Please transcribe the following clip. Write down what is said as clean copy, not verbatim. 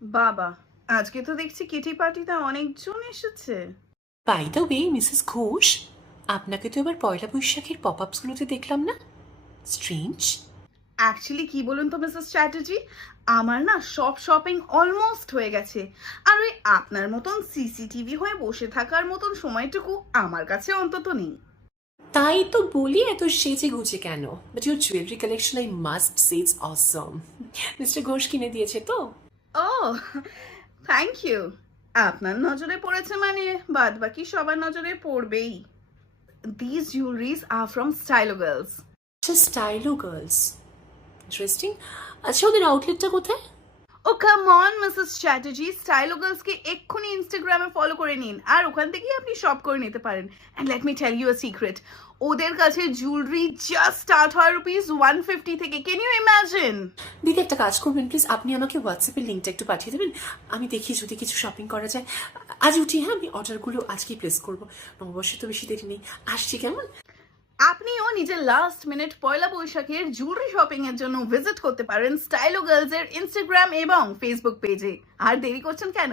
বাবা, আজকে তো দেখছি কিটি পার্টিতে অনেকজন এসেছে। By the way Mrs Ghosh, আপনাকে তো এবার পয়লা বৈশাখের পপ আপসগুলোতে দেখলাম না। স্ট্রেঞ্জ। অ্যাকচুয়ালি কি বলুন তো মিসেস চ্যাটার্জি, আমার না সব শপিং অলমোস্ট হয়ে গেছে। আর ওই আপনার মতন সিসিটিভি হয়ে বসে থাকার মতন সময়টুকু আমার কাছে অন্তত নেই। তাই তো বলি এত সেজে গুজে কেন, but your jewellery collection I must say it's awesome. Mister Ghosh কিনে দিয়েছে তো? ও, থ্যাংক ইউ। আপনার নজরে পড়েছে মানে বাদ বাকি সবার নজরে পড়বেই। This jewelleries are from stylo girls. আচ্ছা, স্টাইলো গার্লস, ইন্টারেস্টিং। আচ্ছা, ওদের আউটলেটটা কোথায়? Oh come on missus Chatterjee, stylo গার্লসকে এক্ষুনি ইনস্টাগ্রামে ফলো করে নিন আর ওখান থেকেই আপনি শপ করে নিতে পারেন। And let me tell you a secret, ওদের কাছে জুয়েলারি জাস্ট স্টার্ট হয় ₹150 থেকে। Can you imagine? দিদি একটা কাজ করবেন প্লিজ, আপনি আমাকে হোয়াটসঅ্যাপের লিঙ্কটা একটু পাঠিয়ে দেবেন। আমি দেখি যদি কিছু শপিং করা যায়। আজ উঠি, হ্যাঁ, আমি অর্ডারগুলো আজকেই প্লেস করবো। নববর্ষে তো বেশি দেরি নেই, আসছি কেমন। আপনিও নিজের লাস্ট মিনিট পয়লা বৈশাখের জুয়েলারি শপিং এর জন্য ভিজিট করতে পারেন স্টাইলো গার্লস এর ইনস্টাগ্রাম এবং ফেসবুক পেজে। আর দেরি করছেন কেন?